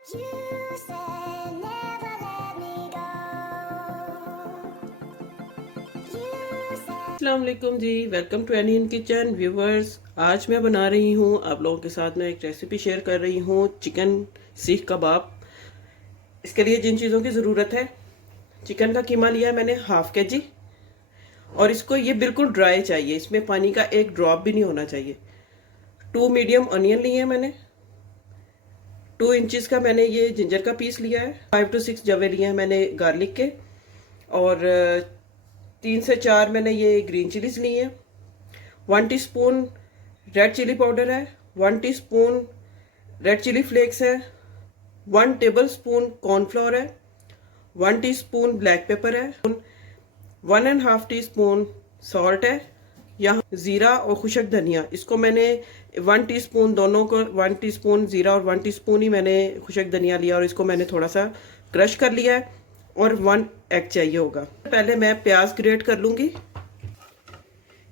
अस्सलाम वालेकुम जी, welcome to Annie in kitchen viewers. आज मैं बना रही हूँ आप लोगों के साथ में एक रेसिपी शेयर कर रही हूँ, चिकन सीख कबाब। इसके लिए जिन चीज़ों की ज़रूरत है, चिकन का कीमा लिया है मैंने हाफ के जी, और इसको ये बिल्कुल ड्राई चाहिए, इसमें पानी का एक ड्रॉप भी नहीं होना चाहिए। 2 मीडियम अनियन लिए हैं मैंने, 2 इंचज़ का मैंने ये जिंजर का पीस लिया है, 5 to 6 जवे लिए हैं मैंने गार्लिक के, और 3 से 4 मैंने ये ग्रीन चिलीज ली हैं। 1 टीस्पून रेड चिली पाउडर है, 1 टीस्पून रेड चिली फ्लेक्स है, 1 टेबल स्पून कॉर्नफ्लोर है, 1 टीस्पून ब्लैक पेपर है, 1.5 टीस्पून सॉल्ट है, यहाँ ज़ीरा और खुशक धनिया, इसको मैंने 1 टीस्पून दोनों को, 1 टीस्पून ज़ीरा और 1 टीस्पून ही मैंने खुशक धनिया लिया और इसको मैंने थोड़ा सा क्रश कर लिया है, और 1 एग चाहिए होगा। पहले मैं प्याज ग्रेट कर लूँगी।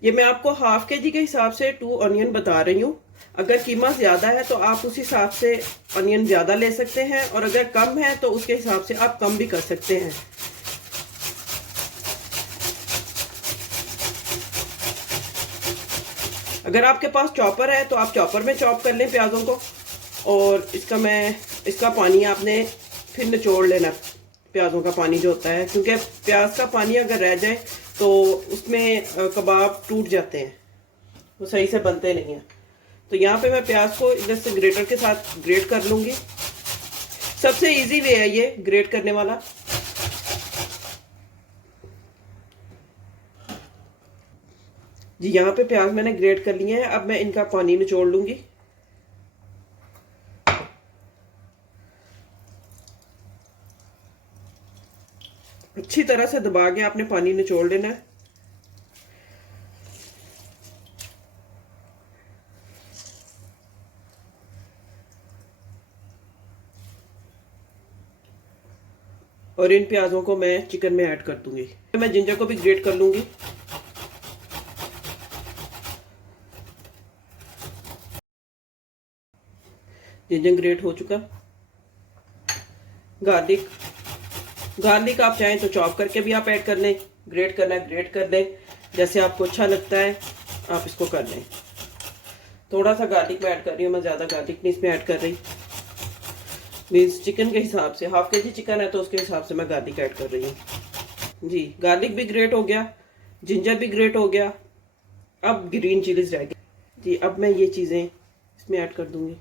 ये मैं आपको हाफ के जी के हिसाब से 2 अनियन बता रही हूँ। अगर कीमा ज़्यादा है तो आप उस हिसाब से अनियन ज़्यादा ले सकते हैं, और अगर कम है तो उसके हिसाब से आप कम भी कर सकते हैं। अगर आपके पास चॉपर है तो आप चॉपर में चॉप कर लें प्याज़ों को, और इसका पानी आपने फिर निचोड़ लेना, प्याज़ों का पानी जो होता है, क्योंकि प्याज का पानी अगर रह जाए तो उसमें कबाब टूट जाते हैं, वो सही से बनते नहीं हैं। तो यहाँ पे मैं प्याज को इधर से ग्रेटर के साथ ग्रेट कर लूँगी। सबसे इजी वे है ये ग्रेट करने वाला। जी, यहाँ पे प्याज मैंने ग्रेट कर लिए हैं। अब मैं इनका पानी निचोड़ लूँगी। अच्छी तरह से दबा के आपने पानी निचोड़ लेना है। और इन प्याजों को मैं चिकन में ऐड कर दूंगी। मैं जिंजर को भी ग्रेट कर लूंगी। जिंजर ग्रेट हो चुका। गार्लिक आप चाहें तो चॉप करके भी आप ऐड कर लें, ग्रेट करना है ग्रेट कर लें, जैसे आपको अच्छा लगता है आप इसको कर लें। थोड़ा सा गार्लिक मैं ऐड कर रही हूँ, मैं ज़्यादा गार्लिक नहीं इसमें ऐड कर रही। मीन्स चिकन के हिसाब से, हाफ के जी चिकन है तो उसके हिसाब से मैं गार्लिक ऐड कर रही हूँ। जी, गार्लिक भी ग्रेट हो गया, जिंजर भी ग्रेट हो गया। अब ग्रीन चिलीज रह गई। जी, अब मैं ये चीज़ें इसमें ऐड कर दूंगी।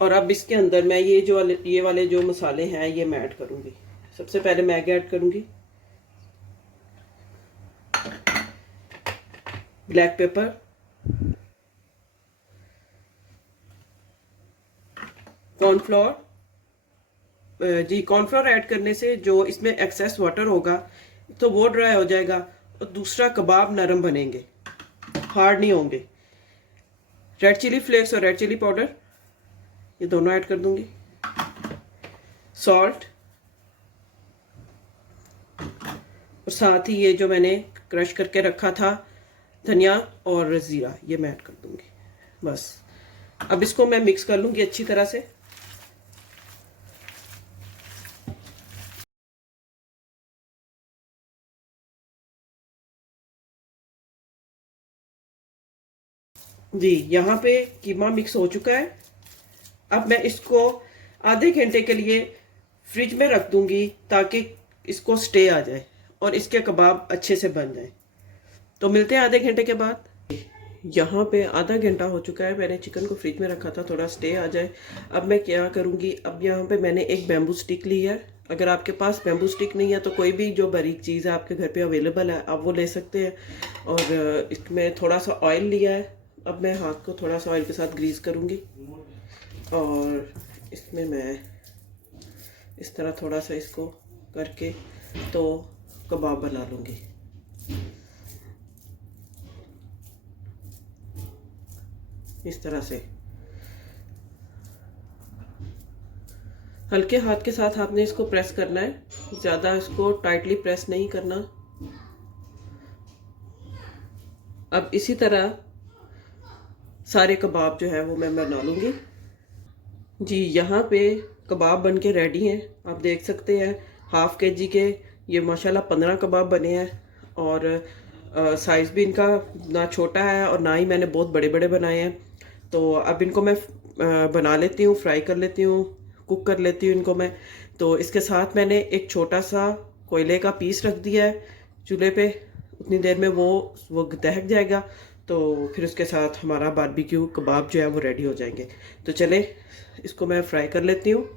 और अब इसके अंदर मैं ये वाले जो मसाले हैं ये मैं ऐड करूंगी। सबसे पहले मैगी ऐड करूंगी, ब्लैक पेपर, कॉर्नफ्लोर। जी, कॉर्नफ्लोर ऐड करने से जो इसमें एक्सेस वाटर होगा तो वो ड्राई हो जाएगा, और दूसरा कबाब नरम बनेंगे, हार्ड नहीं होंगे। रेड चिली फ्लेक्स और रेड चिली पाउडर ये दोनों ऐड कर दूंगी। सॉल्ट, और साथ ही ये जो मैंने क्रश करके रखा था धनिया और ज़ीरा, ये मैं ऐड कर दूंगी। बस अब इसको मैं मिक्स कर लूंगी अच्छी तरह से। जी, यहाँ पे कीमा मिक्स हो चुका है। अब मैं इसको आधे घंटे के लिए फ्रिज में रख दूंगी ताकि इसको स्टे आ जाए और इसके कबाब अच्छे से बन जाए। तो मिलते हैं आधे घंटे के बाद। यहाँ पे आधा घंटा हो चुका है, मैंने चिकन को फ्रिज में रखा था थोड़ा स्टे आ जाए। अब मैं क्या करूँगी, अब यहाँ पे मैंने एक बैम्बू स्टिक ली है। अगर आपके पास बैम्बू स्टिक नहीं है तो कोई भी जो बारीक चीज़ है आपके घर पे अवेलेबल है आप वो ले सकते हैं। और इसमें थोड़ा सा ऑयल लिया है। अब मैं हाथ को थोड़ा सा ऑयल के साथ ग्रीस करूँगी, और इसमें मैं इस तरह थोड़ा सा इसको करके तो कबाब बना लूँगी। इस तरह से हल्के हाथ के साथ आपने इसको प्रेस करना है, ज़्यादा इसको टाइटली प्रेस नहीं करना। अब इसी तरह सारे कबाब जो है वो मैं बना लूँगी। जी यहाँ पे कबाब बन के रेडी हैं, आप देख सकते हैं। हाफ़ के जी के ये माशाल्लाह 15 कबाब बने हैं और साइज़ भी इनका ना छोटा है और ना ही मैंने बहुत बड़े बड़े बनाए हैं। तो अब इनको मैं बना लेती हूँ, फ्राई कर लेती हूँ, कुक कर लेती हूँ इनको मैं। तो इसके साथ मैंने एक छोटा सा कोयले का पीस रख दिया है चूल्हे पे। उतनी देर में वो दहक जाएगा, तो फिर उसके साथ हमारा बारबेक्यू कबाब जो है वो रेडी हो जाएंगे। तो चले इसको मैं फ्राई कर लेती हूँ।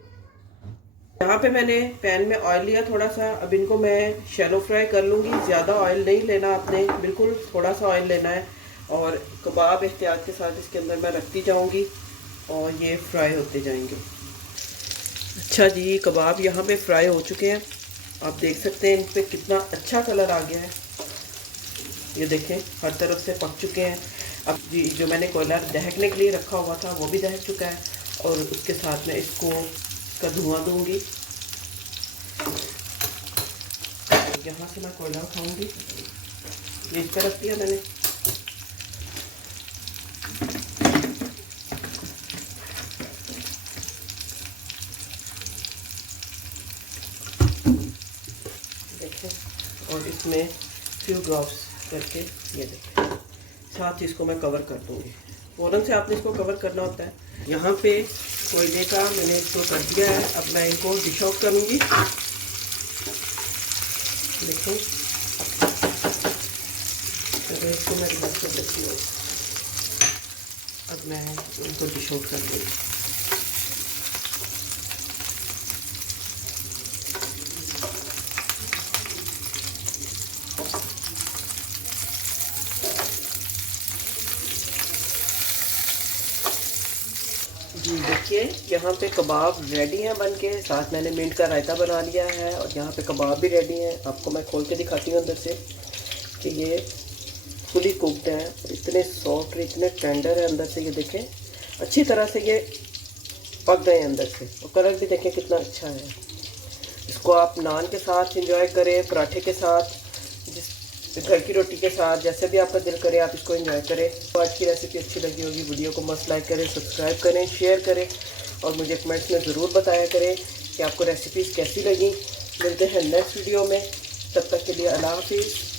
यहाँ पे मैंने पैन में ऑयल लिया थोड़ा सा। अब इनको मैं शैलो फ्राई कर लूँगी। ज़्यादा ऑयल नहीं लेना आपने, बिल्कुल थोड़ा सा ऑयल लेना है। और कबाब एहतियात के साथ इसके अंदर मैं रखती जाऊँगी और ये फ्राई होते जाएंगे। अच्छा जी, कबाब यहाँ पे फ्राई हो चुके हैं। आप देख सकते हैं इन पर कितना अच्छा कलर आ गया है। ये देखें हर तरफ से पक चुके हैं। अब जी जो मैंने कोयला दहकने के लिए रखा हुआ था वो भी दहक चुका है और उसके साथ में इसको का धुआं दूंगी। यहाँ से मैं कोयला उठाऊंगी, ये इस पर रख दिया मैंने। देखिए, और इसमें फ्यू ड्रॉप्स करके ये देखें। साथ ही इसको मैं कवर कर दूंगी। फ़ौरन से आपने इसको कवर करना होता है। यहाँ पे कोयले का मैंने इसको कर दिया है। अब मैं इनको डिश आउट करूँगी। देखो इसको मैं रिवर्स कर देती हूँ। अब मैं इनको डिश आउट कर दूँगी। जी देखिए, यहाँ पे कबाब रेडी हैं बन के। साथ मैंने मिंट का रायता बना लिया है और यहाँ पे कबाब भी रेडी हैं। आपको मैं खोल के दिखाती हूँ अंदर से कि ये फुली कुकड हैं और इतने सॉफ्ट, इतने टेंडर है अंदर से। ये देखें अच्छी तरह से ये पक गए हैं अंदर से और कलर भी देखें कितना अच्छा है। इसको आप नान के साथ एंजॉय करें, पराठे के साथ, घर की रोटी के साथ, जैसे भी आपका दिल करे आप इसको एंजॉय करें। तो आज की रेसिपी अच्छी लगी होगी, वीडियो को मस्त लाइक करें, सब्सक्राइब करें, शेयर करें और मुझे कमेंट्स में ज़रूर बताया करें कि आपको रेसिपीज़ कैसी लगी। मिलते हैं नेक्स्ट वीडियो में, तब तक के लिए अल्लाह हाफिज़।